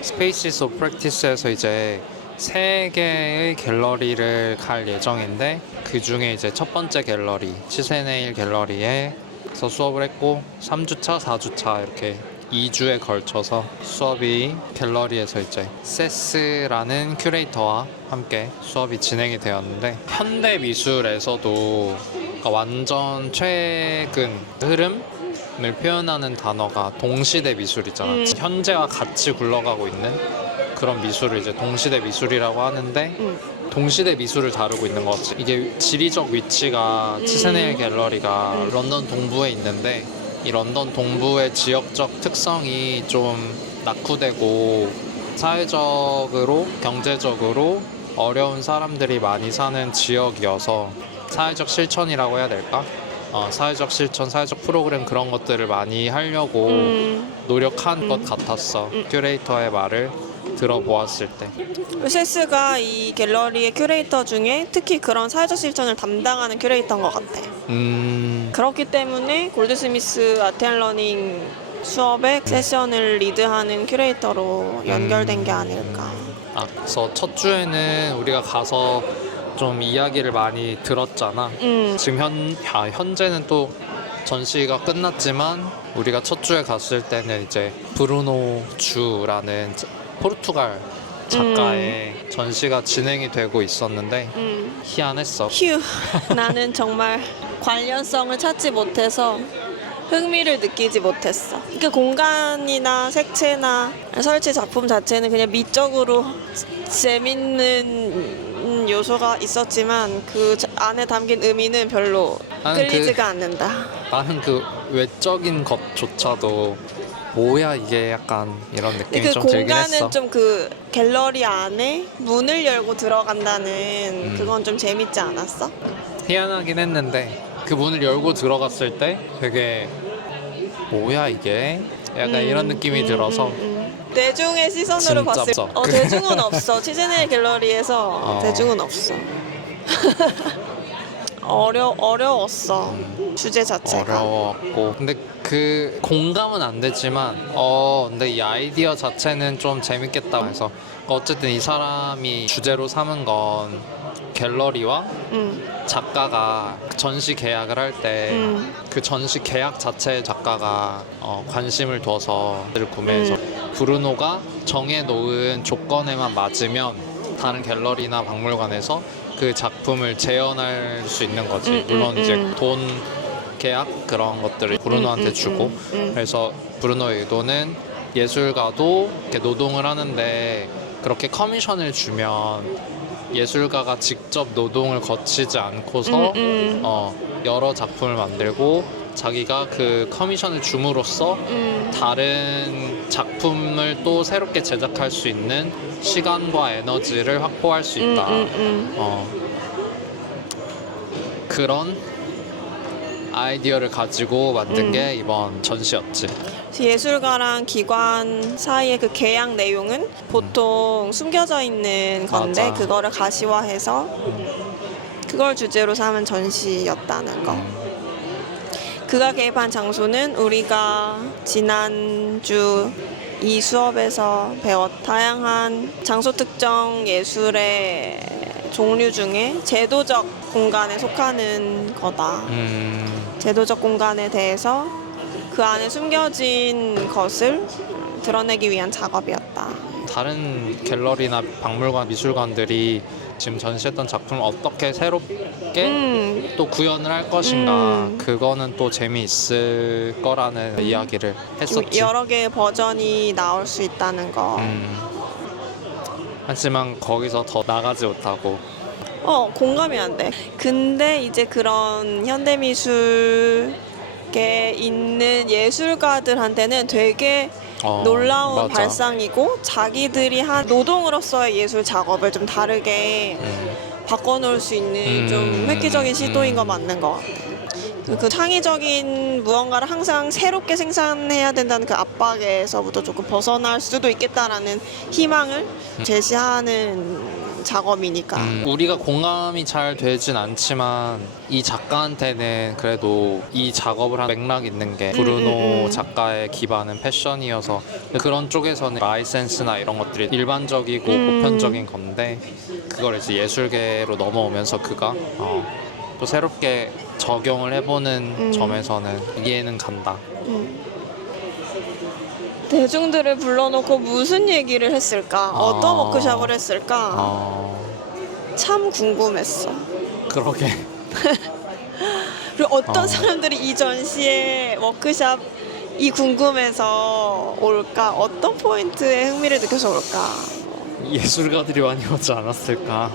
스페이시스 오브 프랙티스에서 이제 3개의 갤러리를 갈 예정인데 그 중에 이제 첫 번째 갤러리 치세네일 갤러리에서 수업을 했고 3주차, 4주차 이렇게 2주에 걸쳐서 수업이 갤러리에서 이제 세스라는 큐레이터와 함께 수업이 진행이 되었는데 현대 미술에서도 그러니까 완전 최근 흐름을 표현하는 단어가 동시대 미술이잖아. 현재와 같이 굴러가고 있는 그런 미술을 이제 동시대 미술이라고 하는데 동시대 미술을 다루고 있는 것 같지. 이게 지리적 위치가 치세네일 갤러리가 런던 동부에 있는데 이 런던 동부의 지역적 특성이 좀 낙후되고 사회적으로 경제적으로 어려운 사람들이 많이 사는 지역이어서 사회적 실천이라고 해야 될까? 사회적 실천, 사회적 프로그램 그런 것들을 많이 하려고 노력한 것 같았어. 큐레이터의 말을 들어보았을 때. 세스가 이 갤러리의 큐레이터 중에 특히 그런 사회적 실천을 담당하는 큐레이터인 것 같아. 그렇기 때문에 골드스미스 아트앤러닝 수업의 세션을 리드하는 큐레이터로 연결된 게 아닐까. 그래서 첫 주에는 우리가 가서 좀 이야기를 많이 들었잖아. 지금 현재는 또 전시가 끝났지만 우리가 첫 주에 갔을 때는 이제 브루노 주라는 포르투갈 작가의 전시가 진행이 되고 있었는데 희한했어. 휴, 나는 정말 관련성을 찾지 못해서 흥미를 느끼지 못했어. 그 공간이나 색채나 설치 작품 자체는 그냥 미적으로 재밌는 요소가 있었지만 그 안에 담긴 의미는 별로 끌리지가 않는다. 나는 그 외적인 것조차도 뭐야 이게 약간 이런 느낌이 그 좀 들긴 했어. 공간은 좀 그 갤러리 안에 문을 열고 들어간다는 그건 좀 재밌지 않았어? 희한하긴 했는데 그 문을 열고 들어갔을 때 되게 뭐야 이게 약간 이런 느낌이 들어서 대중의 시선으로 진짜 봤을 때 없어. 대중은 없어. 치세네일 갤러리에서 대중은 없어. 어려웠어. 주제 자체가. 어려웠고 근데 그 공감은 안 되지만 근데 이 아이디어 자체는 좀 재밌겠다 해서 어쨌든 이 사람이 주제로 삼은 건 갤러리와 작가가 전시 계약을 할 때 그 전시 계약 자체의 작가가 관심을 둬서 구매해서 브루노가 정해놓은 조건에만 맞으면 다른 갤러리나 박물관에서 그 작품을 재현할 수 있는 거지. 물론 이제 돈 계약 그런 것들을 브루노한테 주고 그래서 브루노의 의도는 예술가도 이렇게 노동을 하는데 그렇게 커미션을 주면 예술가가 직접 노동을 거치지 않고서 여러 작품을 만들고 자기가 그 커미션을 줌으로써 다른 작품을 또 새롭게 제작할 수 있는 시간과 에너지를 확보할 수 있다. 그런 아이디어를 가지고 만든 게 이번 전시였지. 예술가랑 기관 사이의 그 계약 내용은 보통 숨겨져 있는 건데 맞아. 그거를 가시화해서 그걸 주제로 삼은 전시였다는 거. 그가 개입한 장소는 우리가 지난주 이 수업에서 다양한 장소 특정 예술의 종류 중에 제도적 공간에 속하는 거다. 제도적 공간에 대해서 그 안에 숨겨진 것을 드러내기 위한 작업이었다. 다른 갤러리나 박물관, 미술관들이 지금 전시했던 작품을 어떻게 새롭게 또 구현을 할 것인가 그거는 또 재미있을 거라는 이야기를 했었지. 여러 개의 버전이 나올 수 있다는 거. 하지만 거기서 더 나가지 못하고 공감이 안 돼. 근데 이제 그런 현대미술계 있는 예술가들한테는 되게 놀라운 맞아. 발상이고 자기들이 한 노동으로서의 예술 작업을 좀 다르게 바꿔놓을 수 있는 좀 획기적인 시도인 거 맞는 것 같아. 그 창의적인 무언가를 항상 새롭게 생산해야 된다는 그 압박에서부터 조금 벗어날 수도 있겠다라는 희망을 제시하는 작업이니까. 우리가 공감이 잘 되진 않지만 이 작가한테는 그래도 이 작업을 한 맥락 있는 게 브루노 작가의 기반은 패션이어서 그런 쪽에서는 라이센스나 이런 것들이 일반적이고 보편적인 건데 그걸 이제 예술계로 넘어오면서 그가 또 새롭게 적용을 해보는 점에서는 이해는 간다. 대중들을 불러놓고 무슨 얘기를 했을까? 어떤 워크숍을 했을까? 참 궁금했어. 그러게. 그리고 어떤 사람들이 이 전시에 워크숍이 궁금해서 올까? 어떤 포인트에 흥미를 느껴서 올까? 예술가들이 많이 오지 않았을까?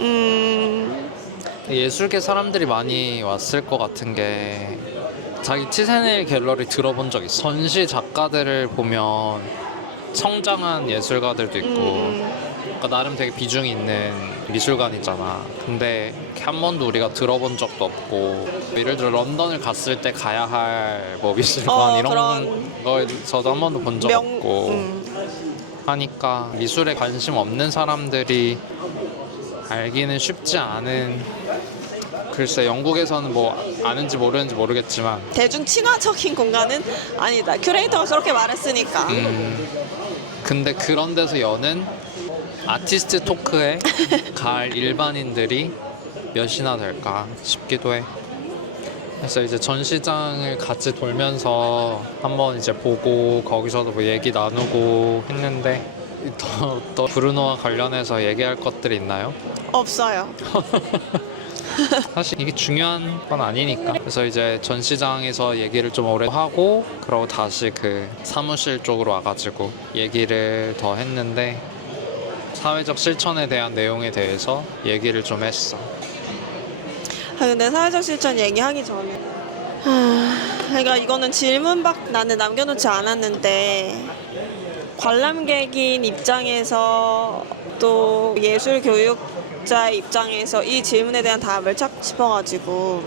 예술계 사람들이 많이 왔을 것 같은 게 자기 치세네일 갤러리 들어본 적 있어. 전시 작가들을 보면 성장한 예술가들도 있고 그러니까 나름 되게 비중이 있는 미술관이잖아. 근데 한 번도 우리가 들어본 적도 없고 예를 들어 런던을 갔을 때 가야 할 뭐 미술관 이런 그런 거에서도 한 번도 본 적 없고 하니까 미술에 관심 없는 사람들이 알기는 쉽지 않은. 글쎄 영국에서는 뭐 아는지 모르는지 모르겠지만 대중 친화적인 공간은 아니다. 큐레이터가 그렇게 말했으니까. 근데 그런 데서 여는 아티스트 토크에 갈 일반인들이 몇이나 될까 싶기도 해. 그래서 이제 전시장을 같이 돌면서 한번 이제 보고 거기서도 뭐 얘기 나누고 했는데 더 브루노와 관련해서 얘기할 것들이 있나요? 없어요. 사실 이게 중요한 건 아니니까. 그래서 이제 전시장에서 얘기를 좀 오래 하고 그러고 다시 그 사무실 쪽으로 와가지고 얘기를 더 했는데 사회적 실천에 대한 내용에 대해서 얘기를 좀 했어. 근데 사회적 실천 얘기하기 전에 그러니까 이거는 질문밖 나는 남겨놓지 않았는데 관람객인 입장에서 또 예술 교육자 입장에서 이 질문에 대한 답을 찾고 싶어가지고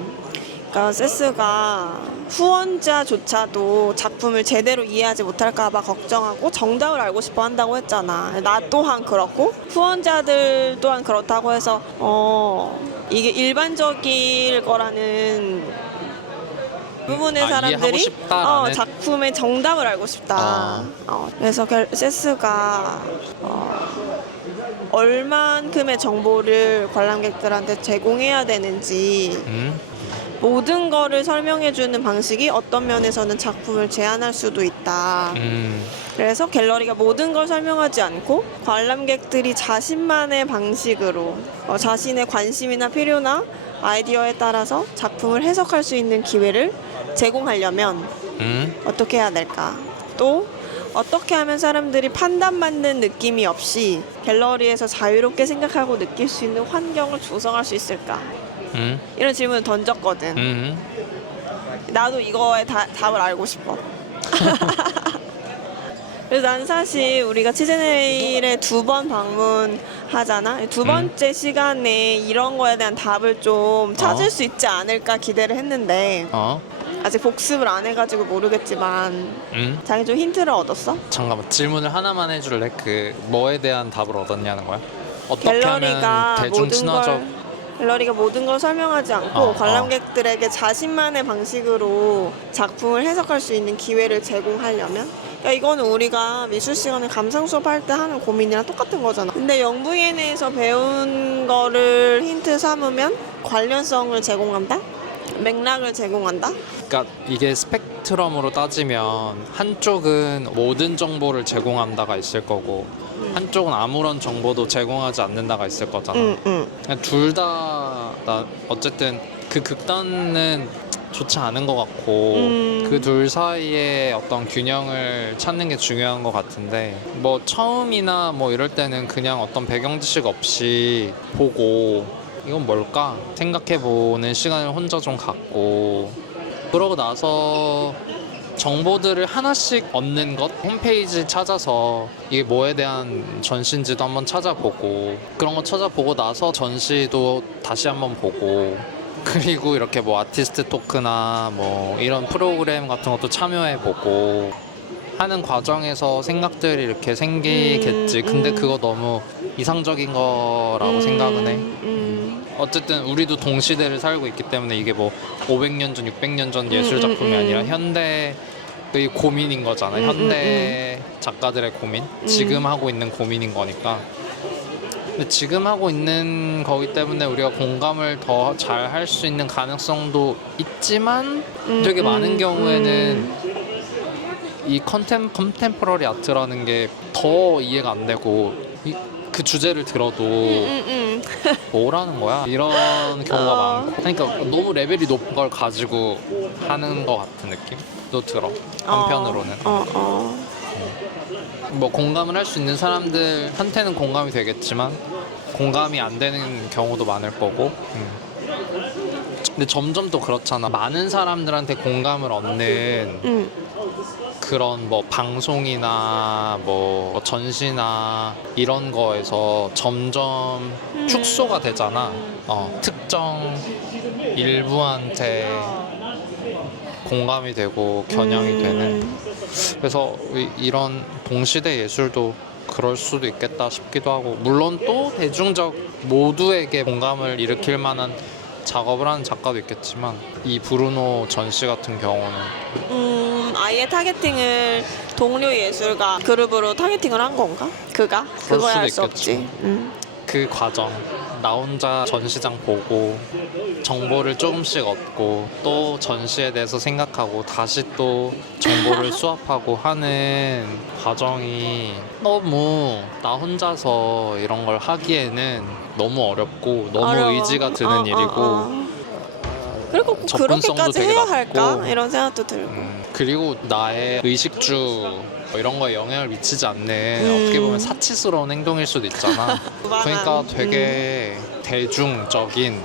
그러니까 세스가 후원자조차도 작품을 제대로 이해하지 못할까봐 걱정하고 정답을 알고 싶어 한다고 했잖아. 나 또한 그렇고 후원자들 또한 그렇다고 해서 이게 일반적일 거라는 부분의 사람들이 작품의 정답을 알고 싶다. 그래서 세스가 얼만큼의 정보를 관람객들한테 제공해야 되는지 모든 거를 설명해주는 방식이 어떤 면에서는 작품을 제한할 수도 있다. 그래서 갤러리가 모든 걸 설명하지 않고 관람객들이 자신만의 방식으로 자신의 관심이나 필요나 아이디어에 따라서 작품을 해석할 수 있는 기회를 제공하려면 어떻게 해야 될까? 또 어떻게 하면 사람들이 판단받는 느낌이 없이 갤러리에서 자유롭게 생각하고 느낄 수 있는 환경을 조성할 수 있을까? 이런 질문을 던졌거든. 나도 이거에 답을 알고 싶어. 그래서 난 사실 우리가 치즈네일에 2번 방문하잖아. 두 번째 시간에 이런 거에 대한 답을 좀 찾을 수 있지 않을까 기대를 했는데 아직 복습을 안 해가지고 모르겠지만 자기 좀 힌트를 얻었어? 잠깐만 질문을 하나만 해줄래? 그 뭐에 대한 답을 얻었냐는 거야? 어떻게 갤러리가 하면 대중 친화적 갤러리가 모든 걸 설명하지 않고 관람객들에게 자신만의 방식으로 작품을 해석할 수 있는 기회를 제공하려면 그러니까 이거는 우리가 미술 시간에 감상 수업할 때 하는 고민이랑 똑같은 거잖아. 근데 영VN에서 배운 거를 힌트 삼으면 관련성을 제공한다? 맥락을 제공한다? 그러니까 이게 스펙트럼으로 따지면 한쪽은 모든 정보를 제공한다가 있을 거고 한쪽은 아무런 정보도 제공하지 않는다가 있을 거잖아. 둘 다 어쨌든 그 극단은 좋지 않은 것 같고 그 둘 사이에 어떤 균형을 찾는 게 중요한 것 같은데 뭐 처음이나 뭐 이럴 때는 그냥 어떤 배경 지식 없이 보고 이건 뭘까 생각해보는 시간을 혼자 좀 갖고 그러고 나서 정보들을 하나씩 얻는 것 홈페이지 찾아서 이게 뭐에 대한 전시인지도 한번 찾아보고 그런 거 찾아보고 나서 전시도 다시 한번 보고 그리고 이렇게 뭐 아티스트 토크나 뭐 이런 프로그램 같은 것도 참여해보고 하는 과정에서 생각들이 이렇게 생기겠지. 근데 그거 너무 이상적인 거라고 생각은 해. 어쨌든 우리도 동시대를 살고 있기 때문에 이게 뭐 500년 전, 600년 전 예술 작품이 아니라 현대의 고민인 거잖아. 현대 작가들의 고민, 지금 하고 있는 고민인 거니까. 근데 지금 하고 있는 거기 때문에 우리가 공감을 더 잘 할 수 있는 가능성도 있지만 되게 많은 경우에는 이 컨템포러리 아트라는 게 더 이해가 안 되고 그 주제를 들어도 뭐라는 거야? 이런 경우가 많고 그러니까 너무 레벨이 높은 걸 가지고 하는 것 같은 느낌도 들어. 한편으로는 뭐 공감을 할 수 있는 사람들한테는 공감이 되겠지만 공감이 안 되는 경우도 많을 거고 근데 점점 또 그렇잖아. 많은 사람들한테 공감을 얻는 그런 뭐 방송이나 뭐 전시나 이런 거에서 점점 축소가 되잖아. 특정 일부한테 공감이 되고 겨냥이 되는. 그래서 이런 동시대 예술도 그럴 수도 있겠다 싶기도 하고, 물론 또 대중적 모두에게 공감을 일으킬 만한 작업을 하는 작가도 있겠지만 이 브루노 전시 같은 경우는 아예 타겟팅을 동료 예술가 그룹으로 타겟팅을 한 건가? 그거야 알 수 없지. 그 과정 나 혼자 전시장 보고 정보를 조금씩 얻고 또 전시에 대해서 생각하고 다시 또 정보를 수합하고 하는 과정이 너무 나 혼자서 이런 걸 하기에는 너무 어렵고 너무 어려워. 의지가 드는 일이고 그리고 꼭 접근성도 그렇게까지 되게 해야 낮고, 할까? 이런 생각도 들고. 그리고 나의 의식주 이런 거에 영향을 미치지 않는 어떻게 보면 사치스러운 행동일 수도 있잖아. 그러니까 되게 대중적인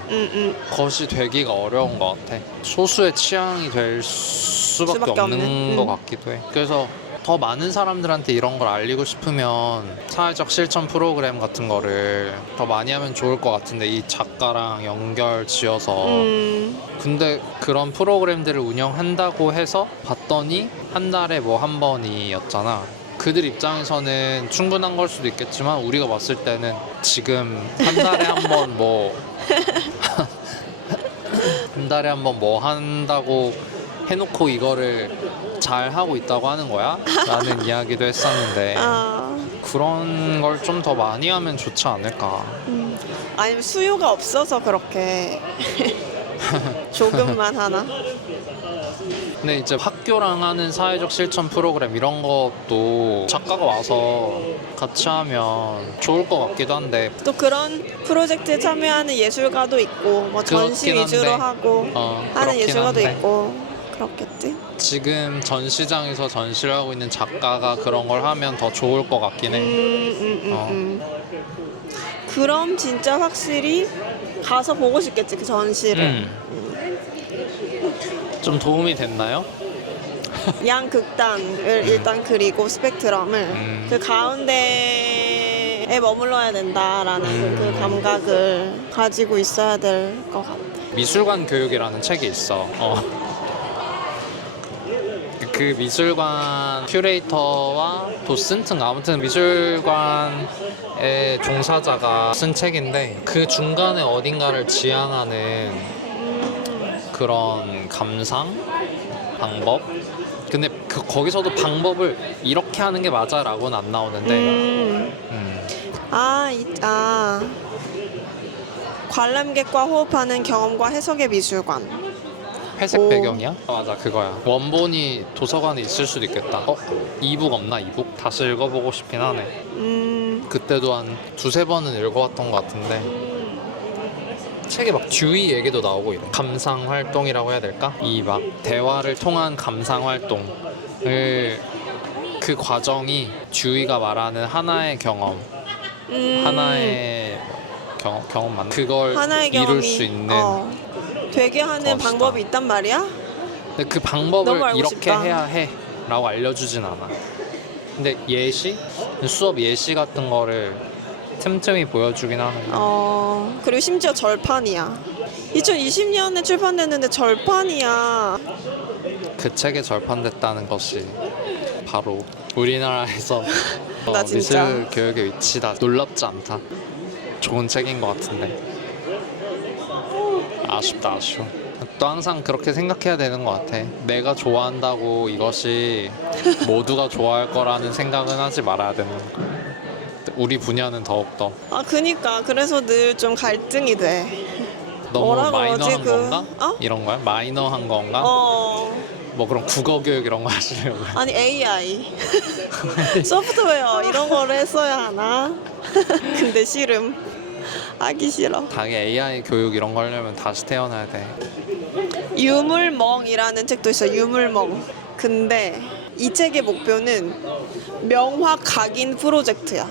것이 되기가 어려운 것 같아. 소수의 취향이 될 수밖에 없는 것 같기도 해. 그래서 더 많은 사람들한테 이런 걸 알리고 싶으면 사회적 실천 프로그램 같은 거를 더 많이 하면 좋을 것 같은데, 이 작가랑 연결 지어서. 근데 그런 프로그램들을 운영한다고 해서 봤더니 한 달에 뭐 한 번이었잖아. 그들 입장에서는 충분한 걸 수도 있겠지만 우리가 봤을 때는 지금 한 달에 한 번 뭐 한 달에 한 번 뭐 한다고 해놓고 이거를 잘 하고 있다고 하는 거야? 라는 이야기도 했었는데 그런 걸 좀 더 많이 하면 좋지 않을까. 아니면 수요가 없어서 그렇게 조금만 하나? 근데 이제 학교랑 하는 사회적 실천 프로그램 이런 것도 작가가 와서 같이 하면 좋을 것 같기도 한데, 또 그런 프로젝트에 참여하는 예술가도 있고 뭐 전시 그렇긴 위주로 한데, 하고 하는 그렇긴 예술가도 한데. 있고 그렇겠지? 지금 전시장에서 전시를 하고 있는 작가가 그런 걸 하면 더 좋을 것 같긴 해. 그럼 진짜 확실히 가서 보고 싶겠지, 그 전시를. 좀 도움이 됐나요? 양 극단을 일단 그리고 스펙트럼을 그 가운데에 머물러야 된다라는 그 감각을 가지고 있어야 될 것 같아. 미술관 교육이라는 책이 있어. 그 미술관 큐레이터와 도슨트인가 아무튼 미술관의 종사자가 쓴 책인데, 그 중간에 어딘가를 지향하는 그런 감상 방법. 근데 거기서도 방법을 이렇게 하는 게 맞아라고는 안 나오는데 관람객과 호흡하는 경험과 해석의 미술관. 회색 배경이야? 맞아, 그거야. 원본이 도서관에 있을 수도 있겠다. 이북 없나? 이북? 다시 읽어보고 싶긴 하네. 그때도 한 두세 번은 읽어봤던 것 같은데, 책에 막 듀이 얘기도 나오고 이래. 감상 활동이라고 해야 될까? 이 막 대화를 통한 감상 활동을, 그 과정이 듀이가 말하는 하나의 경험, 하나의 경험 맞나? 그걸 하나의 이룰 경험이, 수 있는 되게 하는 것이다. 방법이 있단 말이야? 근데 그 너무 방법을 알고 이렇게 싶다. 해야 해 라고 알려주진 않아. 근데 예시? 수업 예시 같은 거를 틈틈이 보여주긴 하는데 그리고 심지어 절판이야. 2020년에 출판됐는데 절판이야. 그 책에 절판됐다는 것이 바로 우리나라에서 나 진짜. 미술 교육의 위치다. 놀랍지 않다. 좋은 책인 것 같은데 아쉽다 아쉬워. 또 항상 그렇게 생각해야 되는 것 같아. 내가 좋아한다고 이것이 모두가 좋아할 거라는 생각은 하지 말아야 되는 거. 우리 분야는 더욱더 그니까 그래서 늘 좀 갈등이 돼. 너무 뭐라 마이너한 그러지, 건가? 어? 이런 거야? 마이너한 건가? 뭐 그럼 국어 교육 이런 거 하시려고요? 아니 AI 소프트웨어 이런 거를 했어야 하나? 근데 싫음. 하기 싫어. 자기 AI 교육 이런 거 하려면 다시 태어나야 돼. 유물멍이라는 책도 있어. 유물멍. 근데 이 책의 목표는 명확 각인 프로젝트야.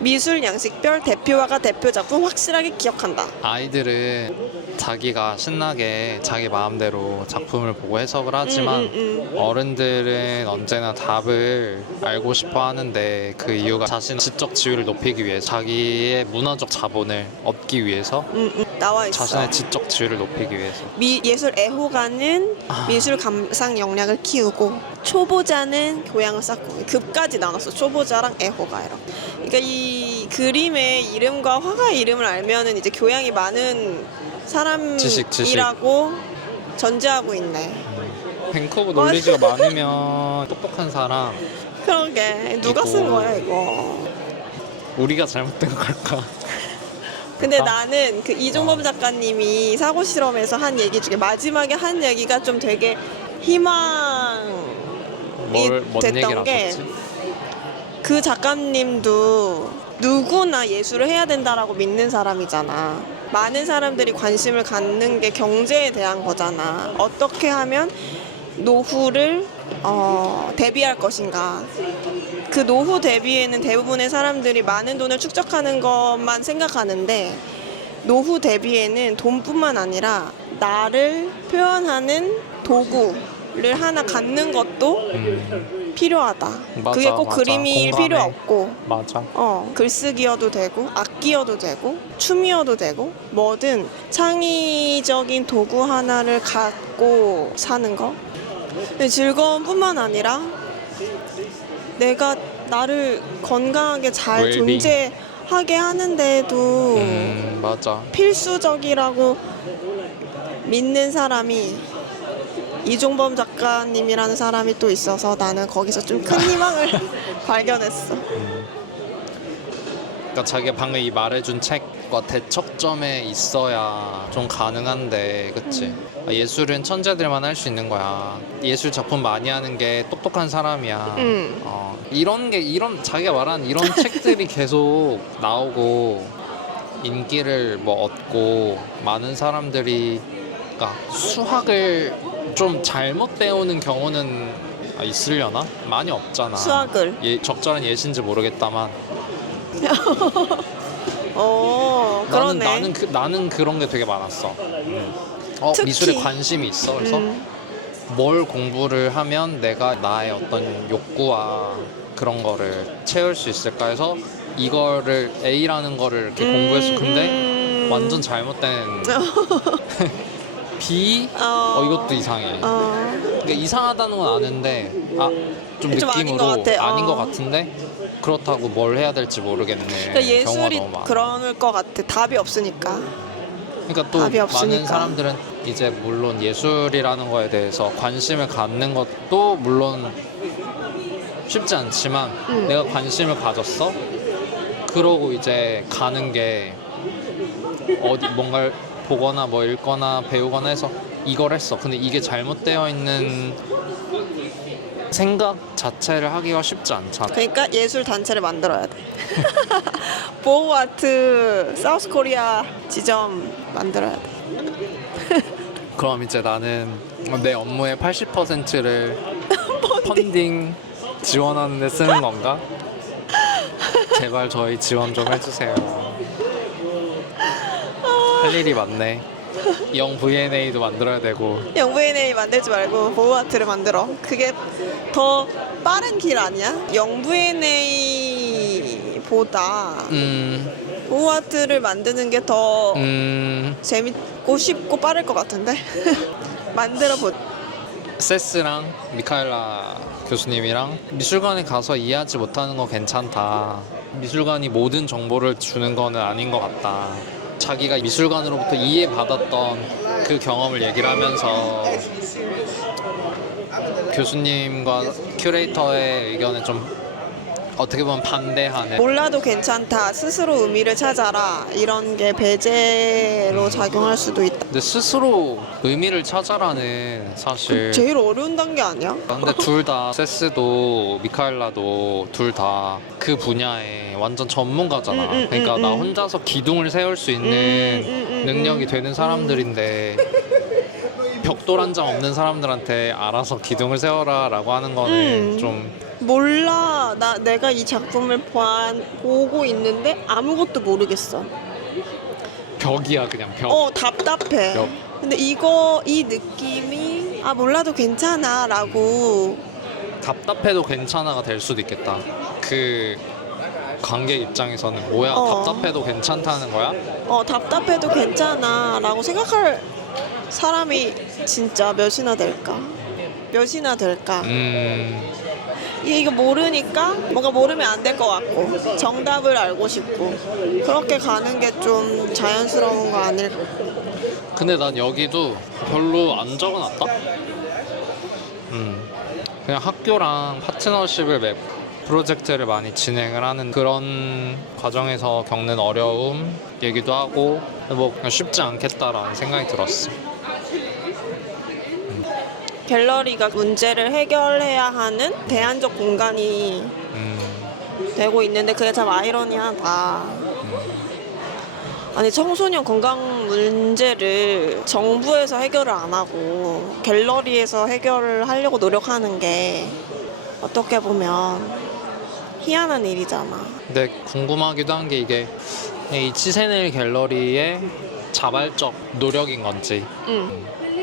미술 양식별 대표화가 대표 작품 확실하게 기억한다. 아이들은 자기가 신나게 자기 마음대로 작품을 보고 해석을 하지만 어른들은 언제나 답을 알고 싶어 하는데 그 이유가 자신의 지적 지위를 높이기 위해 자기의 문화적 자본을 얻기 위해서 나와 있어. 자신의 지적 지위를 높이기 위해서 예술 애호가는 미술 감상 역량을 키우고 초보자는 교양을 쌓고 급까지 나눴어. 초보자랑 애호가 이렇게. 그러니까 이 그림의 이름과 화가의 이름을 알면은 이제 교양이 많은 사람이라고 전제하고 있네. 밴쿠버 놀리지가 많으면 똑똑한 사람. 그러게 누가 쓴 거야 이거. 우리가 잘못된 걸까? 근데 나는 그 이종범 작가님이 사고 실험에서 한 얘기 중에 마지막에 한 얘기가 좀 되게 희망이 뭔 얘기를 됐던 게 하셨지? 그 작가님도 누구나 예술을 해야 된다라고 믿는 사람이잖아. 많은 사람들이 관심을 갖는 게 경제에 대한 거잖아. 어떻게 하면 노후를 대비할 것인가. 그 노후 대비에는 대부분의 사람들이 많은 돈을 축적하는 것만 생각하는데 노후 대비에는 돈뿐만 아니라 나를 표현하는 도구를 하나 갖는 것도 필요하다. 맞아, 그게 꼭 맞아. 그림일 공감해. 필요 없고 맞아. 글쓰기여도 되고 악기여도 되고 춤이어도 되고 뭐든 창의적인 도구 하나를 갖고 사는 거. 즐거움뿐만 아니라 내가 나를 건강하게 잘 웰빙. 존재하게 하는데도 맞아. 필수적이라고 믿는 사람이 이종범 작가님이라는 사람이 또 있어서 나는 거기서 좀 큰 희망을 발견했어. 그러니까 자기가 방금 이 말해준 책과 대척점에 있어야 좀 가능한데, 그치? 예술은 천재들만 할 수 있는 거야. 예술 작품 많이 하는 게 똑똑한 사람이야. 이런 자기가 말한 이런 책들이 계속 나오고 인기를 뭐 얻고 많은 사람들이 그러니까 수학을 좀 잘못 배우는 경우는 있으려나? 많이 없잖아. 수학을. 적절한 예시인지 모르겠다만. 그러네. 나는 그런 게 되게 많았어. 특히. 미술에 관심이 있어. 그래서 뭘 공부를 하면 내가 나의 어떤 욕구와 그런 거를 채울 수 있을까 해서 이거를 A라는 거를 이렇게 공부했어. 근데 완전 잘못된 B? 이것도 이상해. 그러니까 이상하다는 건 아는데 좀 좀 아닌 것 느낌으로 같아. 아닌 것 같은데 그렇다고 뭘 해야 될지 모르겠네. 그러니까 경우가 예술이 너무 많아. 그럴 것 같아. 답이 없으니까. 그러니까 또 답이 많은 없으니까. 사람들은 이제 물론 예술이라는 거에 대해서 관심을 갖는 것도 물론 쉽지 않지만 내가 관심을 가졌어? 그러고 이제 가는 게 어디 뭔가를 보거나 뭐 읽거나 배우거나 해서 이걸 했어. 근데 이게 잘못되어 있는 생각 자체를 하기가 쉽지 않잖아. 그러니까 예술 단체를 만들어야 돼. 보호아트 사우스 코리아 지점 만들어야 돼. 그럼 이제 나는 내 업무의 80%를 펀딩 지원하는 데 쓰는 건가? 제발 저희 지원 좀 해주세요. 할 일이 많네. 영 V&A도 만들어야 되고. 영VNA 만들지 말고 보호아트를 만들어. 그게 더 빠른 길 아니야? 영VNA 보다 보호아트를 만드는 게 더 재밌고 쉽고 빠를 것 같은데 만들어 보. 세스랑 미카엘라 교수님이랑 미술관에 가서 이해하지 못하는 거 괜찮다. 미술관이 모든 정보를 주는 거는 아닌 것 같다. 자기가 미술관으로부터 이해받았던 그 경험을 얘기를 하면서 교수님과 큐레이터의 의견에 좀 어떻게 보면 반대하는. 몰라도 괜찮다. 스스로 의미를 찾아라. 이런 게 배제로 작용할 수도 있다. 근데 스스로 의미를 찾아라는 사실 제일 어려운 단계 아니야? 근데 둘 다 세스도 미카엘라도 둘 다 그 분야에 완전 전문가잖아. 그러니까 나 혼자서 기둥을 세울 수 있는 능력이 되는 사람들인데 벽돌 한 장 없는 사람들한테 알아서 기둥을 세워라 라고 하는 거는 좀 몰라. 내가 이 작품을 보고 있는데 아무것도 모르겠어. 벽이야 그냥 벽. 답답해. 벽. 근데 이 느낌이 몰라도 괜찮아 라고. 답답해도 괜찮아가 될 수도 있겠다. 그 관객 입장에서는 뭐야 답답해도 괜찮다는 거야? 답답해도 괜찮아 라고 생각할 사람이 진짜 몇이나 될까? 이거 모르니까 뭔가 모르면 안 될 것 같고 정답을 알고 싶고 그렇게 가는 게 좀 자연스러운 거 아닐까? 근데 난 여기도 별로 안 적어놨다. 그냥 학교랑 파트너십을 맺고 프로젝트를 많이 진행을 하는 그런 과정에서 겪는 어려움 얘기도 하고 뭐 그냥 쉽지 않겠다라는 생각이 들었어. 갤러리가 문제를 해결해야 하는 대안적 공간이 되고 있는데 그게 참 아이러니하다. 아니 청소년 건강 문제를 정부에서 해결을 안 하고 갤러리에서 해결을 하려고 노력하는 게 어떻게 보면 희한한 일이잖아. 근데 궁금하기도 한 게 이게 이 치세넬 갤러리의 자발적 노력인 건지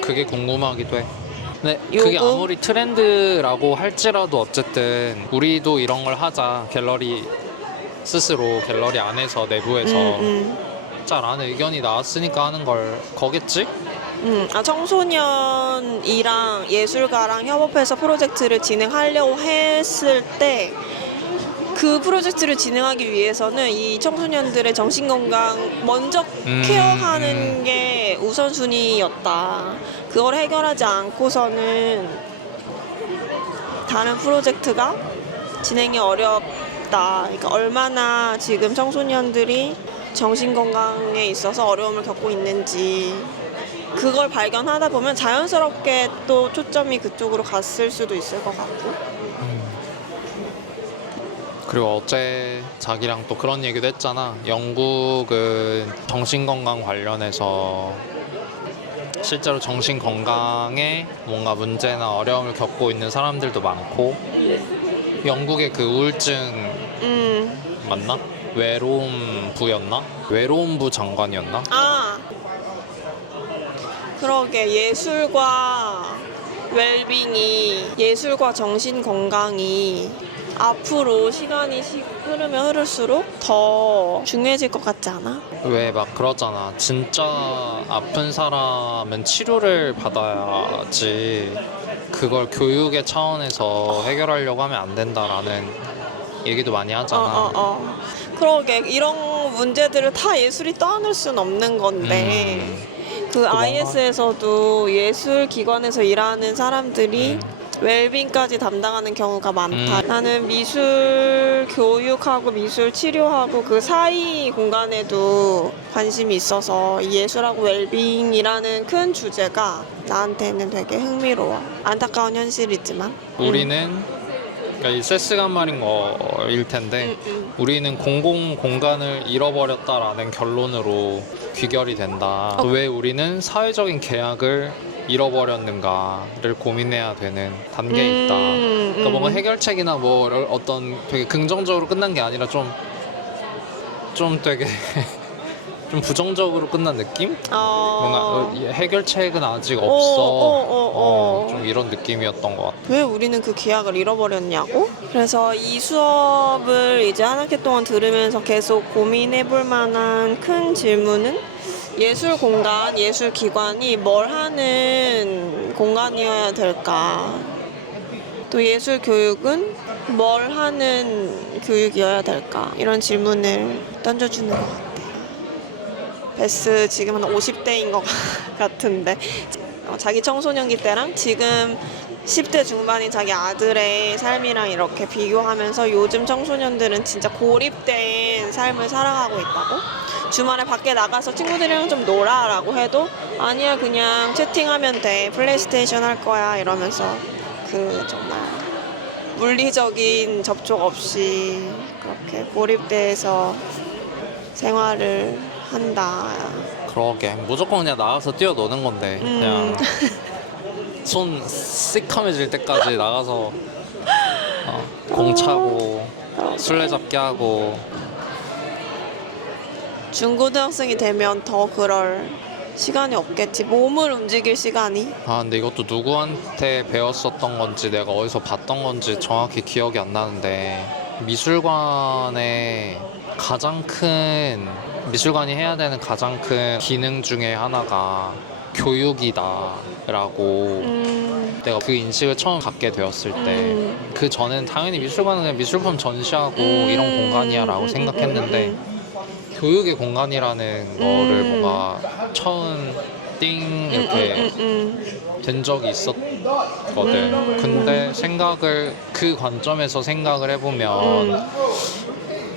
그게 궁금하기도 해. 근데 그게 요거? 아무리 트렌드라고 할지라도 어쨌든 우리도 이런 걸 하자. 갤러리 스스로 갤러리 안에서 내부에서 자라는 의견이 나왔으니까 하는 걸 거겠지? 청소년이랑 예술가랑 협업해서 프로젝트를 진행하려고 했을 때 그 프로젝트를 진행하기 위해서는 이 청소년들의 정신건강 먼저 케어하는 게 우선순위였다. 그걸 해결하지 않고서는 다른 프로젝트가 진행이 어렵다. 그러니까 얼마나 지금 청소년들이 정신건강에 있어서 어려움을 겪고 있는지 그걸 발견하다 보면 자연스럽게 또 초점이 그쪽으로 갔을 수도 있을 것 같고. 그리고 어제 자기랑 또 그런 얘기도 했잖아. 영국은 정신건강 관련해서 실제로 정신건강에 뭔가 문제나 어려움을 겪고 있는 사람들도 많고 영국의 그 우울증 맞나? 외로움부였나? 외로움부 장관이었나? 그러게 예술과 웰빙이 예술과 정신건강이 앞으로 시간이 흐르면 흐를수록 더 중요해질 것 같지 않아? 왜 막 그러잖아. 진짜 아픈 사람은 치료를 받아야지 그걸 교육의 차원에서 해결하려고 하면 안 된다라는 얘기도 많이 하잖아. 그러게 이런 문제들을 다 예술이 떠안을 수는 없는 건데 그 IS에서도 예술 기관에서 일하는 사람들이 웰빙까지 담당하는 경우가 많다. 나는 미술 교육하고 미술 치료하고 그 사이 공간에도 관심이 있어서 이 예술하고 웰빙이라는 큰 주제가 나한테는 되게 흥미로워. 안타까운 현실이지만. 우리는 그러니까 이 세스가 말인 거일 텐데 우리는 공공 공간을 잃어버렸다라는 결론으로 귀결이 된다. 왜 우리는 사회적인 계약을 잃어버렸는가를 고민해야 되는 단계에 있다. 그러니까 뭔가 해결책이나 뭐 어떤 되게 긍정적으로 끝난 게 아니라 좀 되게 좀 부정적으로 끝난 느낌? 어... 뭔가 해결책은 아직 없어. 좀 이런 느낌이었던 것 같아. 왜 우리는 그 기약을 잃어버렸냐고? 그래서 이 수업을 이제 한 학기 동안 들으면서 계속 고민해볼 만한 큰 질문은 예술 공간, 예술 기관이 뭘 하는 공간이어야 될까? 또 예술 교육은 뭘 하는 교육이어야 될까? 이런 질문을 던져주는 것 같아요. 베스 지금 한 50대인 것 같은데 자기 청소년기 때랑 지금 10대 중반인 자기 아들의 삶이랑 이렇게 비교하면서 요즘 청소년들은 진짜 고립된 삶을 살아가고 있다고? 주말에 밖에 나가서 친구들이랑 좀 놀아라고 해도 아니야 그냥 채팅하면 돼 플레이스테이션 할 거야 이러면서 그 정말 물리적인 접촉 없이 그렇게 고립돼서 생활을 한다. 그러게 무조건 그냥 나가서 뛰어노는 건데 그냥 손 새카매질 때까지 나가서 공 차고 술래잡기 하고. 중고등학생이 되면 더 그럴 시간이 없겠지. 몸을 움직일 시간이. 근데 이것도 누구한테 배웠었던 건지 내가 어디서 봤던 건지 정확히 기억이 안 나는데 미술관의 가장 큰 미술관이 해야 되는 가장 큰 기능 중에 하나가 교육이다라고 내가 그 인식을 처음 갖게 되었을 때 그 전엔 당연히 미술관은 그냥 미술품 전시하고 이런 공간이야 라고 생각했는데 교육의 공간이라는 거를 뭔가 처음 띵 이렇게 된 적이 있었거든. 근데 그 관점에서 생각을 해보면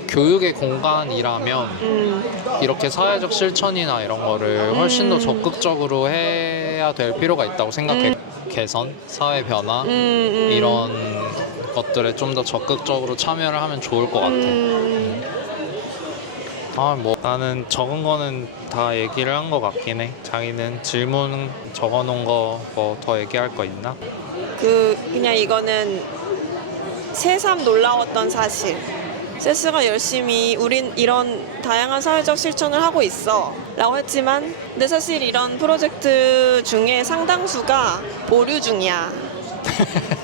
교육의 공간이라면 이렇게 사회적 실천이나 이런 거를 훨씬 더 적극적으로 해야 될 필요가 있다고 생각해. 개선, 사회 변화 이런 것들에 좀 더 적극적으로 참여를 하면 좋을 것 같아. 뭐 나는 적은 거는 다 얘기를 한 것 같긴 해. 자기는 질문 적어놓은 거 뭐 더 얘기할 거 있나? 그냥 이거는 새삼 놀라웠던 사실. 세스가 열심히 우린 이런 다양한 사회적 실천을 하고 있어 라고 했지만 근데 사실 이런 프로젝트 중에 상당수가 보류 중이야.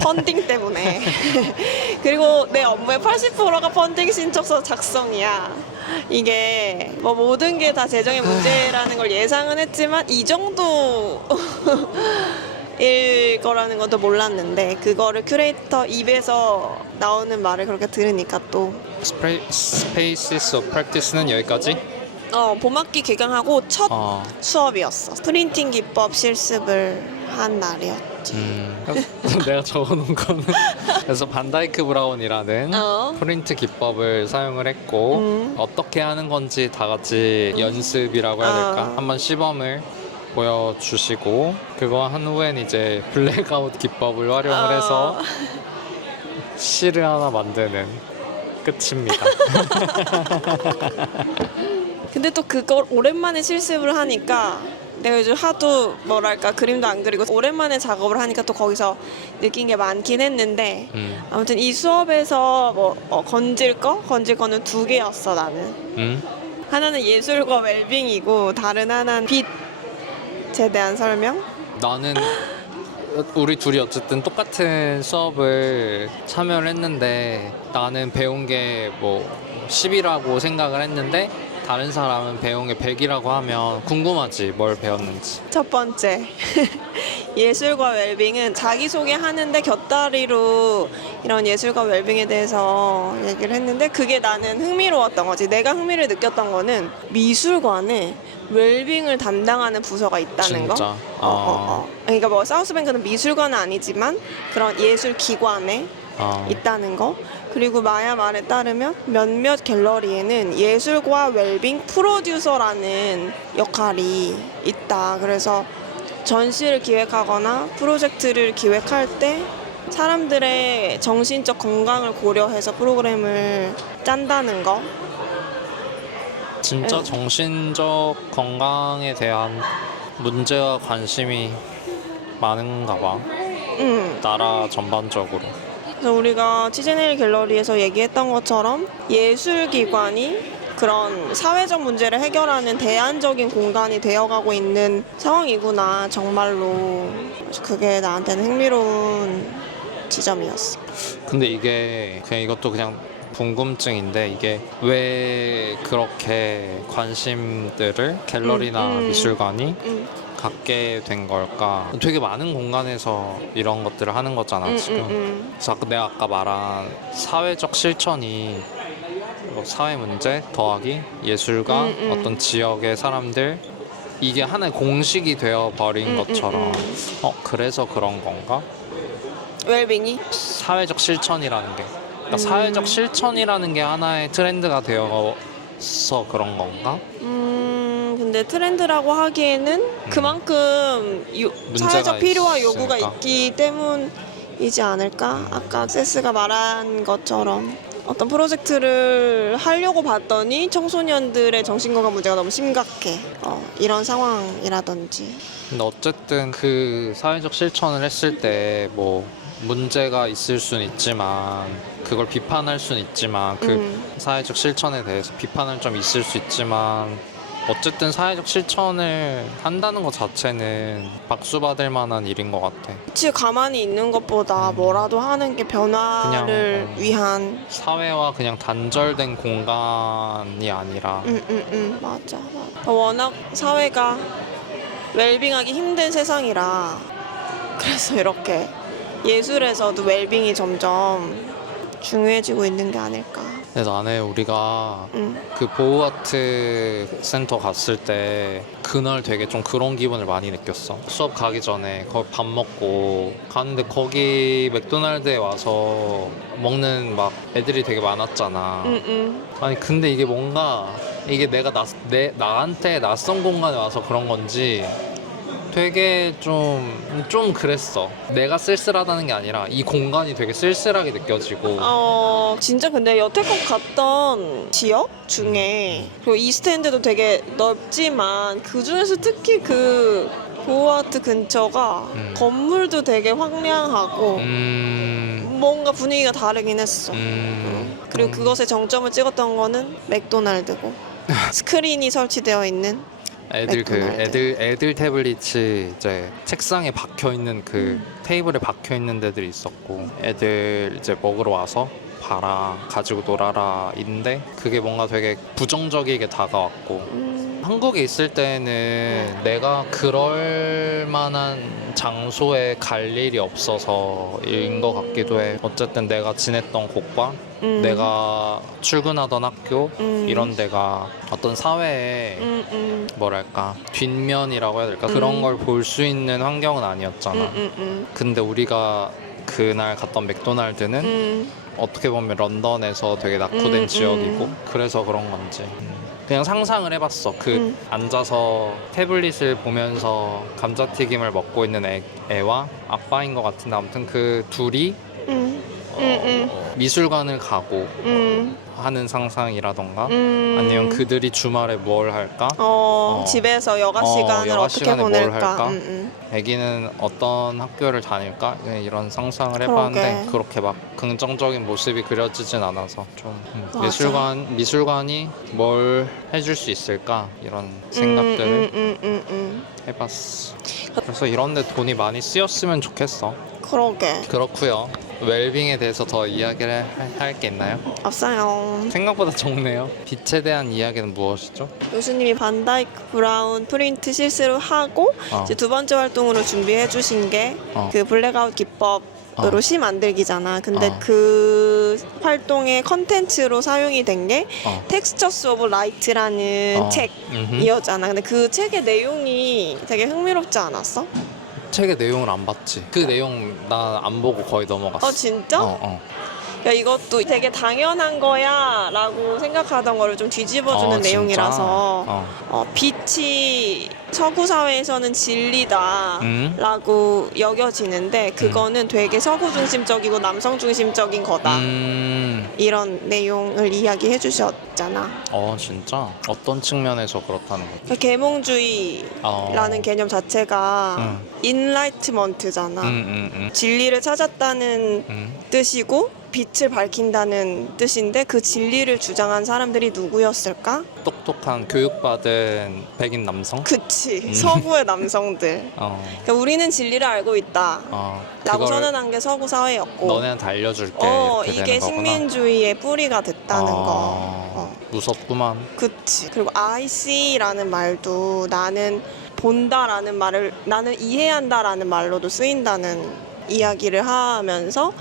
펀딩 때문에. 그리고 내 업무의 80%가 펀딩 신청서 작성이야. 이게 뭐 모든 게 다 재정의 문제라는 걸 예상은 했지만 이 정도 일 거라는 것도 몰랐는데 그거를 큐레이터 입에서 나오는 말을 그렇게 들으니까 또 Spaces of Practice는 여기까지? 봄학기 개강하고 첫 수업이었어. 프린팅 기법 실습을 한 날이었지. 내가 적어놓은 거는 그래서 반다이크 브라운이라는 프린트 기법을 사용을 했고 어떻게 하는 건지 다 같이 연습이라고 해야 될까? 한번 시범을 보여주시고 그거 한 후엔 이제 블랙아웃 기법을 활용을 해서 시를 하나 만드는 끝입니다. 근데 또 그걸 오랜만에 실습을 하니까 내가 요즘 하도 뭐랄까 그림도 안 그리고 오랜만에 작업을 하니까 또 거기서 느낀 게 많긴 했는데 아무튼 이 수업에서 뭐 건질 거는 두 개였어 나는. 하나는 예술과 웰빙이고 다른 하나는 빛에 대한 설명? 나는 우리 둘이 어쨌든 똑같은 수업을 참여를 했는데 나는 배운 게 뭐 10이라고 생각을 했는데 다른 사람은 배운 게 100이라고 하면 궁금하지 뭘 배웠는지. 첫 번째 예술과 웰빙은 자기소개하는데 곁다리로 이런 예술과 웰빙에 대해서 얘기를 했는데 그게 나는 흥미로웠던 거지. 내가 흥미를 느꼈던 거는 미술관에 웰빙을 담당하는 부서가 있다는 진짜? 거. 그러니까 뭐 사우스뱅크는 미술관은 아니지만 그런 예술 기관에 있다는 거. 그리고 마야 말에 따르면 몇몇 갤러리에는 예술과 웰빙 프로듀서라는 역할이 있다. 그래서 전시를 기획하거나 프로젝트를 기획할 때 사람들의 정신적 건강을 고려해서 프로그램을 짠다는 거. 진짜 정신적 건강에 대한 문제와 관심이 많은가 봐. 나라 전반적으로. 그래서 우리가 치즈네일 갤러리에서 얘기했던 것처럼 예술기관이 그런 사회적 문제를 해결하는 대안적인 공간이 되어가고 있는 상황이구나. 정말로 그게 나한테는 흥미로운 지점이었어. 근데 이게 그냥 이것도 그냥 궁금증인데 이게 왜 그렇게 관심들을 갤러리나 미술관이 갖게 된 걸까? 되게 많은 공간에서 이런 것들을 하는 거잖아 지금. 그래서 내가 아까 말한 사회적 실천이 뭐 사회 문제 더하기 예술가 어떤 지역의 사람들 이게 하나의 공식이 되어 버린 것처럼 그래서 그런 건가? 웰빙이? 사회적 실천이라는 게 그러니까 사회적 실천이라는 게 하나의 트렌드가 되어서 그런 건가? 근데 트렌드라고 하기에는 그만큼 사회적 필요와 요구가 있으니까. 있기 때문이지 않을까? 아까 세스가 말한 것처럼 어떤 프로젝트를 하려고 봤더니 청소년들의 정신건강 문제가 너무 심각해. 이런 상황이라든지. 근데 어쨌든 그 사회적 실천을 했을 때 뭐 문제가 있을 수는 있지만 그걸 비판할 수는 있지만 그 사회적 실천에 대해서 비판할 점 있을 수 있지만 어쨌든 사회적 실천을 한다는 것 자체는 박수 받을 만한 일인 것 같아. 그치, 가만히 있는 것보다 뭐라도 하는 게 변화를 그냥, 위한. 사회와 그냥 단절된 공간이 아니라 맞아. 워낙 사회가 웰빙하기 힘든 세상이라 그래서 이렇게 예술에서도 웰빙이 점점 중요해지고 있는 게 아닐까. 근데 나는 우리가 그 보호아트 센터 갔을 때 그날 되게 좀 그런 기분을 많이 느꼈어. 수업 가기 전에 거기 밥 먹고 가는데 거기 맥도날드에 와서 먹는 막 애들이 되게 많았잖아. 아니 근데 이게 뭔가 이게 나한테 낯선 공간에 와서 그런 건지 되게 좀 그랬어. 내가 쓸쓸하다는 게 아니라 이 공간이 되게 쓸쓸하게 느껴지고. 진짜 근데 여태껏 갔던 지역 중에 그리고 이 스탠드도 되게 넓지만 그 중에서 특히 그 보호아트 근처가 건물도 되게 황량하고 뭔가 분위기가 다르긴 했어. 그리고 그것에 정점을 찍었던 거는 맥도날드고 스크린이 설치되어 있는 애들 태블릿이 이제 책상에 박혀 있는 그 테이블에 박혀 있는 데들이 있었고 애들 이제 먹으러 와서 봐라 가지고 놀아라 인데 그게 뭔가 되게 부정적이게 다가왔고 한국에 있을 때는 내가 그럴 만한 장소에 갈 일이 없어서인 것 같기도 해. 어쨌든 내가 지냈던 곳과 내가 출근하던 학교 이런 데가 어떤 사회의 뭐랄까 뒷면이라고 해야 될까 그런 걸 볼 수 있는 환경은 아니었잖아. 근데 우리가 그날 갔던 맥도날드는 어떻게 보면 런던에서 되게 낙후된 지역이고 그래서 그런 건지 그냥 상상을 해봤어. 앉아서 태블릿을 보면서 감자튀김을 먹고 있는 애와 아빠인 것 같은데 아무튼 그 둘이 미술관을 가고 하는 상상이라던가 아니면 그들이 주말에 뭘 할까? 집에서 여가 시간을 여가 어떻게 시간에 뭘 보낼까? 할까? 애기는 어떤 학교를 다닐까? 이런 상상을 해봤는데 그렇게 막 긍정적인 모습이 그려지진 않아서 좀 미술관이 뭘 해줄 수 있을까? 이런 생각들을 해봤어. 그래서 이런 데 돈이 많이 쓰였으면 좋겠어. 그러게. 그렇고요. 웰빙에 대해서 더 이야기를 할 게 있나요? 없어요. 생각보다 적네요. 빛에 대한 이야기는 무엇이죠? 교수님이 반다이크 브라운 프린트 실습을 하고 이제 두 번째 활동으로 준비해 주신 게 그 블랙아웃 기법으로 시 만들기잖아. 근데 그 활동의 컨텐츠로 사용이 된 게 텍스처스 오브 라이트라는 책이었잖아. 근데 그 책의 내용이 되게 흥미롭지 않았어? 책의 내용을 안 봤지. 그 내용 나 안 보고 거의 넘어갔어. 진짜? 야, 이것도 되게 당연한 거야 라고 생각하던 거를 좀 뒤집어주는 내용이라서 빛이 서구 사회에서는 진리다 라고 여겨지는데 그거는 되게 서구 중심적이고 남성 중심적인 거다 이런 내용을 이야기해 주셨잖아. 진짜? 어떤 측면에서 그렇다는 거지? 계몽주의라는 개념 자체가 인라이트먼트잖아. 진리를 찾았다는 뜻이고 빛을 밝힌다는 뜻인데 그 진리를 주장한 사람들이 누구였을까? 똑똑한 교육받은 백인 남성? 그치. 서구의 남성들. 그러니까 우리는 진리를 알고 있다. 라고 그걸 선언한 게 서구 사회였고. 너네한테 알려줄게. 이렇게 이게 되는 거구나. 식민주의의 뿌리가 됐다는 거. 무섭구만. 그치. 그리고 I see라는 말도 나는 본다라는 말을 나는 이해한다라는 말로도 쓰인다는 이야기를 하면서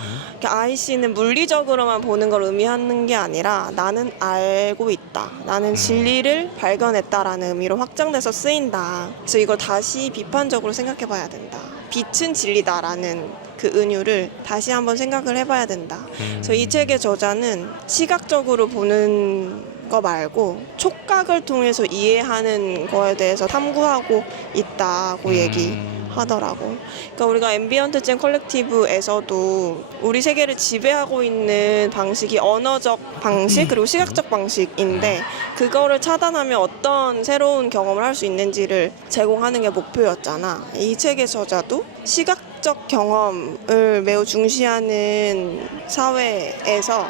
I see는 물리적으로만 보는 걸 의미하는 게 아니라 나는 알고 있다. 나는 진리를 발견했다라는 의미로 확장돼서 쓰인다. 그래서 이걸 다시 비판적으로 생각해 봐야 된다. 빛은 진리다라는 그 은유를 다시 한번 생각을 해봐야 된다. 그래서 이 책의 저자는 시각적으로 보는 거 말고 촉각을 통해서 이해하는 거에 대해서 탐구하고 있다고 얘기하더라고. 그러니까 우리가 앰비언트 잼 컬렉티브에서도 우리 세계를 지배하고 있는 방식이 언어적 방식 그리고 시각적 방식인데 그거를 차단하면 어떤 새로운 경험을 할 수 있는지를 제공하는 게 목표였잖아. 이 책의 저자도 시각적 경험을 매우 중시하는 사회에서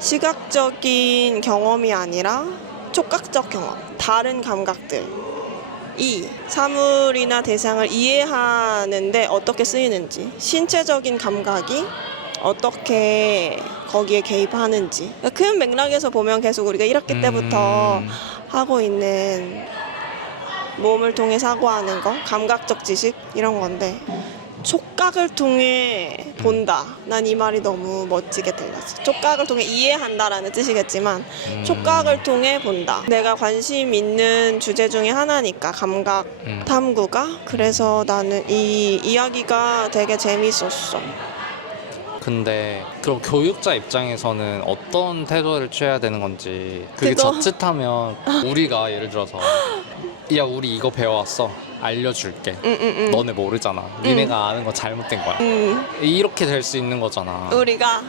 시각적인 경험이 아니라 촉각적 경험, 다른 감각들이 사물이나 대상을 이해하는데 어떻게 쓰이는지, 신체적인 감각이 어떻게 거기에 개입하는지. 그러니까 큰 맥락에서 보면 계속 우리가 1학기 때부터 하고 있는 몸을 통해 사고하는 거, 감각적 지식 이런 건데 촉각을 통해 본다. 난 이 말이 너무 멋지게 들렸어. 촉각을 통해 이해한다라는 뜻이겠지만 촉각을 통해 본다. 내가 관심 있는 주제 중에 하나니까 감각 탐구가. 그래서 나는 이 이야기가 되게 재밌었어. 근데 그럼 교육자 입장에서는 어떤 태도를 취해야 되는 건지 그게 그거? 자칫하면 우리가 예를 들어서 야 우리 이거 배워왔어 알려줄게 너네 모르잖아 니네가 아는 거 잘못된 거야 이렇게 될 수 있는 거잖아 우리가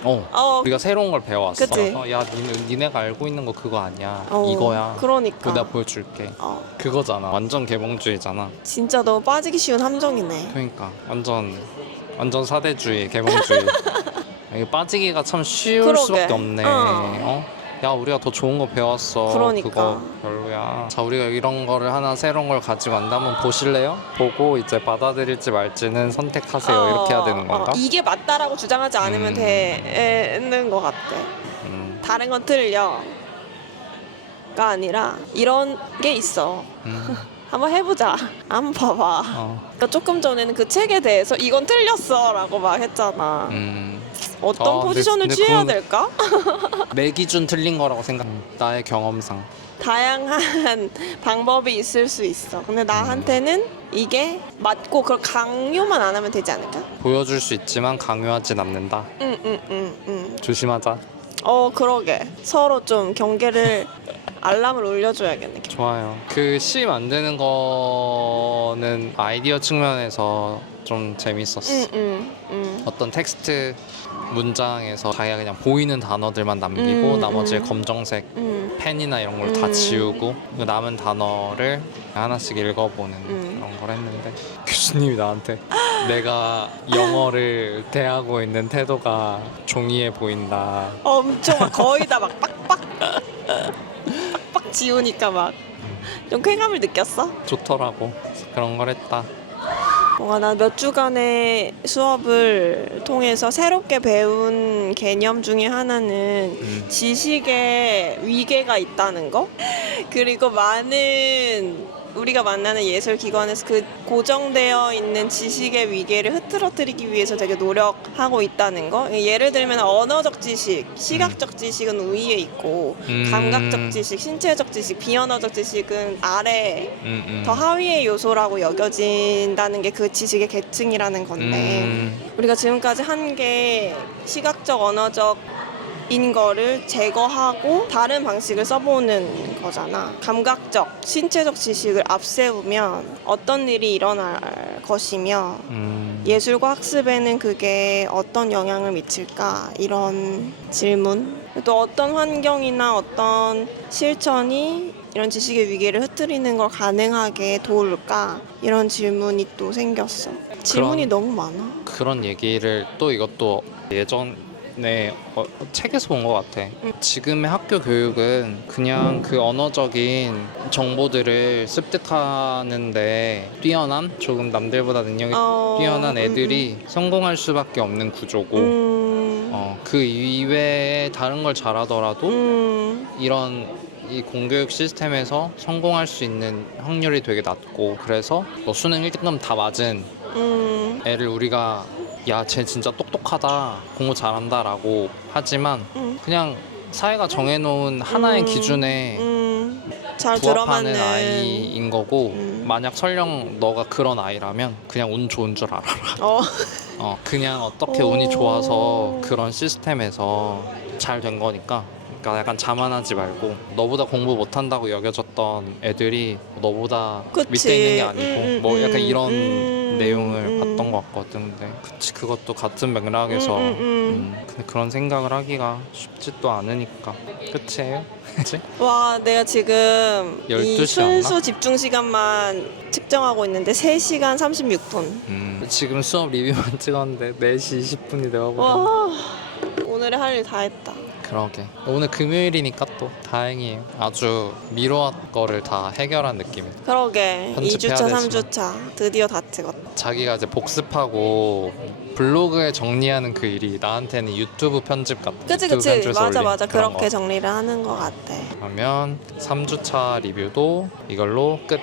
우리가 새로운 걸 배워왔어 그치? 야 니네가 알고 있는 거 그거 아니야 어, 이거야 그러니까. 그거 내가 보여줄게 그거잖아 완전 개몽주의잖아 진짜 너무 빠지기 쉬운 함정이네. 그러니까 완전 사대주의 개몽주의 이게 빠지기가 참 쉬울 그러게. 수밖에 없네 야 우리가 더 좋은 거 배웠어 그러니까. 그거 별로야 자 우리가 이런 거를 하나 새로운 걸 가지고 왔는데 한번 보실래요? 보고 이제 받아들일지 말지는 선택하세요 이렇게 해야 되는 건가? 이게 맞다라고 주장하지 않으면 되는 것 같아. 다른 건 틀려 가 아니라 이런 게 있어. 한번 해보자. 한번 봐봐. 그러니까 조금 전에는 그 책에 대해서 이건 틀렸어 라고 막 했잖아. 어떤 포지션을 근데 취해야 그건 될까? 내 기준 틀린 거라고 생각 나의 경험상 다양한 방법이 있을 수 있어. 근데 나한테는 이게 맞고 그걸 강요만 안 하면 되지 않을까? 보여줄 수 있지만 강요하진 않는다 조심하자 그러게. 서로 좀 경계를 알람을 올려줘야겠네. 좋아요. 그 시 만드는 거는 아이디어 측면에서 좀 재밌었어. 어떤 텍스트 문장에서 자기가 그냥 보이는 단어들만 남기고 나머지 검정색 펜이나 이런 걸 다 지우고 그 남은 단어를 하나씩 읽어보는 그런 걸 했는데 교수님이 나한테 내가 영어를 대하고 있는 태도가 종이에 보인다. 엄청 막 거의 다 막 빡빡 지우니까 막 좀 쾌감을 느꼈어? 좋더라고. 그런 걸 했다. 뭔가 나 몇 주간의 수업을 통해서 새롭게 배운 개념 중에 하나는 지식의 위계가 있다는 거? 그리고 많은 우리가 만나는 예술 기관에서 그 고정되어 있는 지식의 위계를 흐트러뜨리기 위해서 되게 노력하고 있다는 거. 예를 들면 언어적 지식, 시각적 지식은 위에 있고 감각적 지식, 신체적 지식, 비언어적 지식은 아래 더 하위의 요소라고 여겨진다는 게 그 지식의 계층이라는 건데 우리가 지금까지 한 게 시각적, 언어적 인 거를 제거하고 다른 방식을 써보는 거잖아. 감각적, 신체적 지식을 앞세우면 어떤 일이 일어날 것이며 예술과 학습에는 그게 어떤 영향을 미칠까? 이런 질문. 또 어떤 환경이나 어떤 실천이 이런 지식의 위계를 흐트리는 걸 가능하게 도울까? 이런 질문이 또 생겼어. 질문이 너무 많아. 그런 얘기를 또 이것도 예전 책에서 본 것 같아. 지금의 학교 교육은 그냥 그 언어적인 정보들을 습득하는데 조금 남들보다 능력이 뛰어난 애들이 성공할 수밖에 없는 구조고 그 이외에 다른 걸 잘하더라도 이런 이 공교육 시스템에서 성공할 수 있는 확률이 되게 낮고, 그래서 뭐 수능 1등급 다 맞은 애를 우리가 야, 쟤 진짜 똑똑하다, 공부 잘한다 라고 하지만 그냥 사회가 정해놓은 하나의 기준에 잘 부합하는 들어맞는 아이인 거고, 만약 설령 너가 그런 아이라면 그냥 운 좋은 줄 알아라. 그냥 어떻게 운이 좋아서 그런 시스템에서 잘 된 거니까. 그러니까 약간 자만하지 말고, 너보다 공부 못한다고 여겨졌던 애들이 너보다 그치. 밑에 있는 게 아니고 뭐 약간 이런 내용을 봤던 것 같거든. 근데 그치, 그것도 같은 맥락에서 근데 그런 생각을 하기가 쉽지도 않으니까. 그치? 그치? 와, 내가 지금 이 12시였나? 순수 집중 시간만 측정하고 있는데 3시간 36분. 지금 수업 리뷰만 찍었는데 4시 20분이 되어버렸네. 와, 오늘의 할 일 다 했다. 그러게. 오늘 금요일이니까 또 다행이에요. 아주 미뤄왔 거를 다 해결한 느낌이에요. 그러게. 편집해야 2주차, 되지만. 3주차 드디어 다 찍었다. 자기가 이제 복습하고 블로그에 정리하는 그 일이 나한테는 유튜브 편집 같아. 그치 유튜브 그치. 편집에서 맞아 올린 맞아. 그런 그렇게 거. 정리를 하는 것 같아. 그러면 3주차 리뷰도 이걸로 끝.